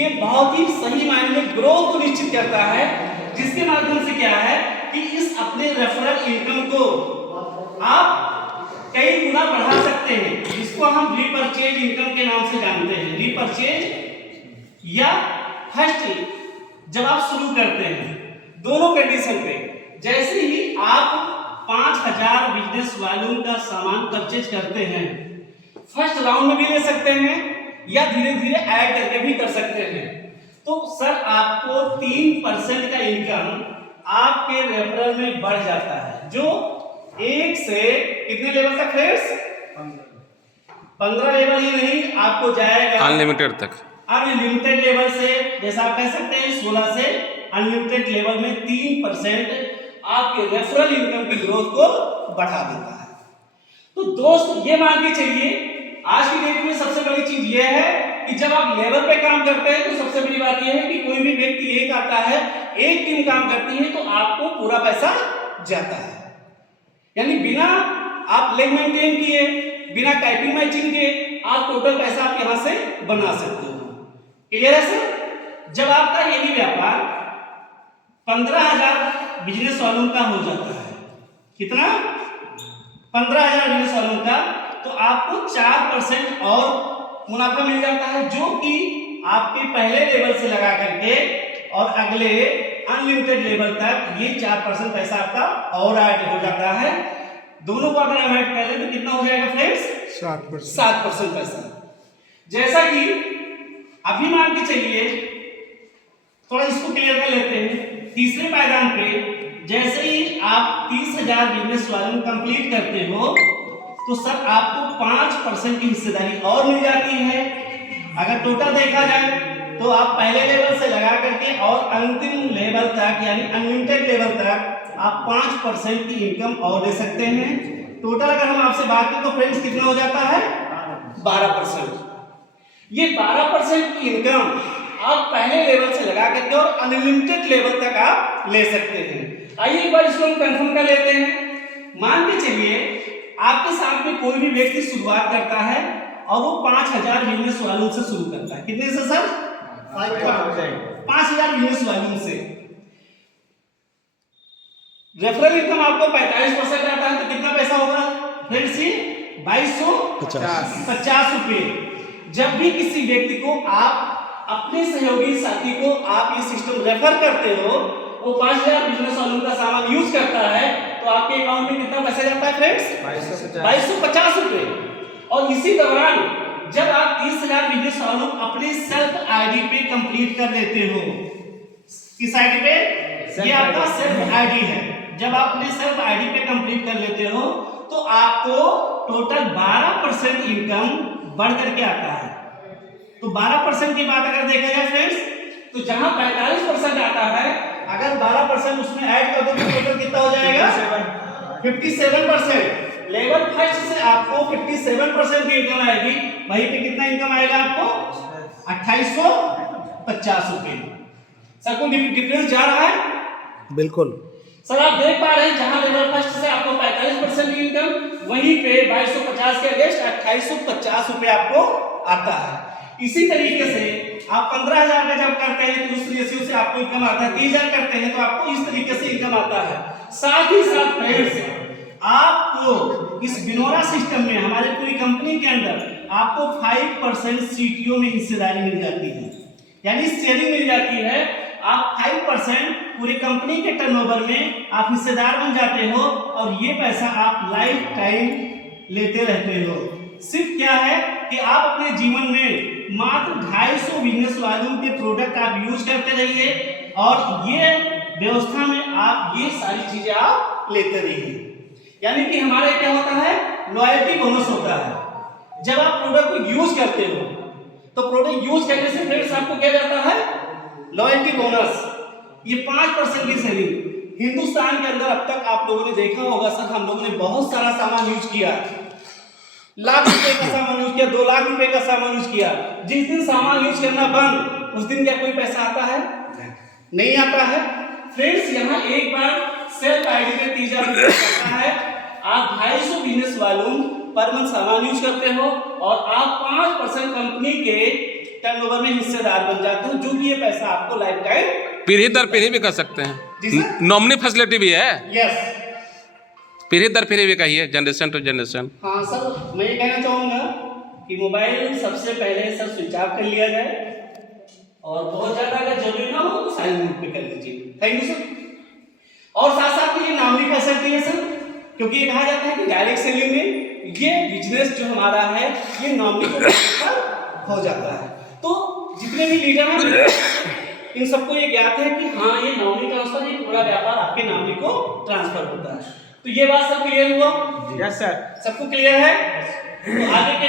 ये बहुत ही सही मायने में ग्रोथ को निश्चित करता है, जिसके माध्यम से क्या है कि इस अपने रेफरल इनकम को आप कई गुना बढ़ा सकते हैं, जिसको हम रीपरचेज इनकम के नाम से जानते हैं। रीपरचेज या फर्स्ट जब आप शुरू करते हैं, दोनों कंडीशन पे, जैसे ही आप 5000 बिजनेस वॉल्यूम का सामान परचेज करते हैं, फर्स्ट राउंड में भी ले सकते हैं या धीरे धीरे ऐड करके भी कर सकते हैं, तो सर आपको 3% का इनकम आपके रेफरल में बढ़ जाता है, जो 1 से कितने लेवल तक फ्रेंड्स? 15 लेवल ही नहीं, आपको जाएगा अनलिमिटेड तक। अनलिमिटेड लेवल से, जैसा आप कह सकते हैं 16 से अनलिमिटेड लेवल में 3% आपके रेफरल इनकम की ग्रोथ को बढ़ा देता है। तो दोस्त ये मान के चलिए, आज की डेट में सबसे बड़ी चीज ये है कि जब आप लेवल पे काम करते हैं तो सबसे बड़ी बात ये है कि कोई भी व्यक्ति एक आता है, एक टीम काम करती है, तो आपको पूरा पैसा जाता है। यानी बिना आप लेग मेंटेन किए, बिना टाइपिंग मैचिंग के आप टोटल पैसा आप यहां से बना सकते हो। क्लियर है सर? जब आपका यही व्यापार 15,000 बिजनेस वॉल्यूम का हो जाता है, कितना? 15,000 बिजनेस वॉल्यूम का, तो आपको 4% और मुनाफा मिल जाता है, जो कि आपके पहले लेवल से लगा करके और अगले अनलिमिटेड लेवल तक ये 4% पैसा आपका और ऐड हो जाता है। दोनों को अगर हम ऐड कर लें तो कितना हो जाएगा फ्रेंड्स? 7% पैसा। जैसा कि अभी मान के चलिए, थोड़ा इसको क्लियर कर लेते हैं। तीसरे पायदान पे जैसे ही आप 30,000 बिजनेस वॉल्यूम कंप्लीट करते हो, तो सर आपको 5% की हिस्सेदारी और मिल जाती है। अगर टोटल देखा जाए तो आप पहले लेवल से लगा करके और अंतिम लेवल तक, यानी अनलिमिटेड लेवल तक आप 5% की इनकम और ले सकते हैं। टोटल अगर हम आपसे बात करें तो फ्रेंड्स कितना हो जाता है? 12%। ये 12% की इनकम आप पहले लेवल से लगा करके और अनलिमिटेड लेवल तक आप ले सकते हैं। आइए एक बार इसको हम कंफर्म कर लेते हैं। मान के चलिए आपके साथ में कोई भी व्यक्ति शुरुआत करता है और वो 5,000 बिजनेस वॉल्यूम से शुरू करता है। कितने से सर? 5,000 बिजनेस वॉल्यूम से। रेफरल इनकम आपको 45% आता है, तो कितना पैसा होगा फ्रेंड्स? 2250 रुपए। जब भी किसी व्यक्ति को आप अपने सहयोगी साथी को आप ये सिस्टम रेफर करते हो, वो 5,000 बिजनेस वॉल्यूम का सामान यूज करता है, तो आपके अकाउंट में कितना पैसा जाता है फ्रेंड्स? 2250 रुपए। और इसी दौरान जब आप 30,000 बिजनेस वॉल्यूम अपने सेल्फ आईडी पे कंप्लीट कर लेते हो, किस आईडी पे? ये आपका सेल्फ आईडी है। जब आप अपने सेल्फ आईडी पे कंप्लीट कर लेते हो, तो आपको टोटल 12% इनकम बढ़ करके आता है। तो 12% की बात अगर देखा जाए फ्रेंड्स, तो जहां 45% आता है, अगर 12% उसमें ऐड कर दो तो टोटल कितना हो जाएगा? 57%। लेवल फर्स्ट से आपको 57% की इनकम आएगी, वहीं पे कितना इनकम आएगा आपको? 2850 रुपए। सर कोई डिफरेंस जा रहा है? बिल्कुल सर, आप देख पा रहे हैं जहां लेवल फर्स्ट से आपको 45% की इनकम, वहीं पे 2250 के अगेंस्ट 2850 रुपए आपको आता है। इसी तरीके से आप 15,000 का जब करते हैं तो उस रेशियो से आपको इनकम आता है। 30,000 करते हैं तो आपको इस तरीके से इनकम आता है। साथ ही साथ फ्रेंड्स, आपको इस बिनोरा सिस्टम में, हमारे पूरी कंपनी के अंदर आपको 5% सीटीओ में हिस्सेदारी मिल जाती है, यानी शेयरिंग मिल जाती है। आप 5% पूरी कंपनी के टर्नओवर में आप हिस्सेदार बन जाते हो, और ये पैसा आप लाइफ टाइम लेते रहते हो। सिर्फ क्या है कि आप अपने जीवन में मात्र 250 बिजनेस वॉल्यूम के प्रोडक्ट आप यूज करते रहिए, और ये व्यवस्था में आप ये सारी चीजें आप लेते रहिए। यानी कि हमारे क्या होता है? लॉयल्टी बोनस होता है। जब आप प्रोडक्ट को यूज करते हो, तो प्रोडक्ट यूज करने से फ्रेंड्स आपको क्या जाता है? Loyalty bonus. ये 5% की सेविंग। हिंदुस्तान के अंदर अब तक आप लोगों ने देखा होगा सर, हम लोगों ने बहुत सारा सामान यूज किया, लाख रुपए का सामान यूज किया, 2 लाख रुपए का सामान यूज किया। जिस दिन सामान यूज करना बंद, उस दिन क्या कोई पैसा आता है? नहीं आता है। फ्रेंड्स, यहाँ एक बार सेल्फ आईडी पे 30,000 रुपए आता है, आप 250 बिजनेस वॉल्यूम पर मंथ सामान यूज करते हो और आप 5% कंपनी के टर्नओवर में हिस्सेदार बन जाते हो, जो कि ये पैसा आपको लाइफ टाइम पीढ़ी दर पीढ़ी भी कर सकते हैं, नॉमिनी फैसिलिटी भी है। यस, पीढ़ी दर पीढ़ी भी कहिए, जनरेशन टू जनरेशन। हाँ सर, मैं ये कहना चाहूँगा कि मोबाइल सबसे पहले सर स्विच ऑफ कर लिया जाए और बहुत ज़्यादा अगर जरूरी ना हो तो साइलेंट मोड पे कर लीजिए। Thank you sir. और साथ साथ में ये नॉमिनी फैसिलिटी है सर, क्योंकि ये कहा जाता है कि डायरेक्ट सेलिंग में ये बिजनेस जो हमारा है ये नॉमिनी को हो जाता है। तो जितने भी लीडर हैं इन सबको ये ज्ञात है कि हाँ ये नॉमिनी ट्रांसफर, ये पूरा व्यापार आपके नॉमिनी को ट्रांसफर होता है। तो ये बात सब क्लियर हुआ? Yes sir. सबको क्लियर है? तो आगे के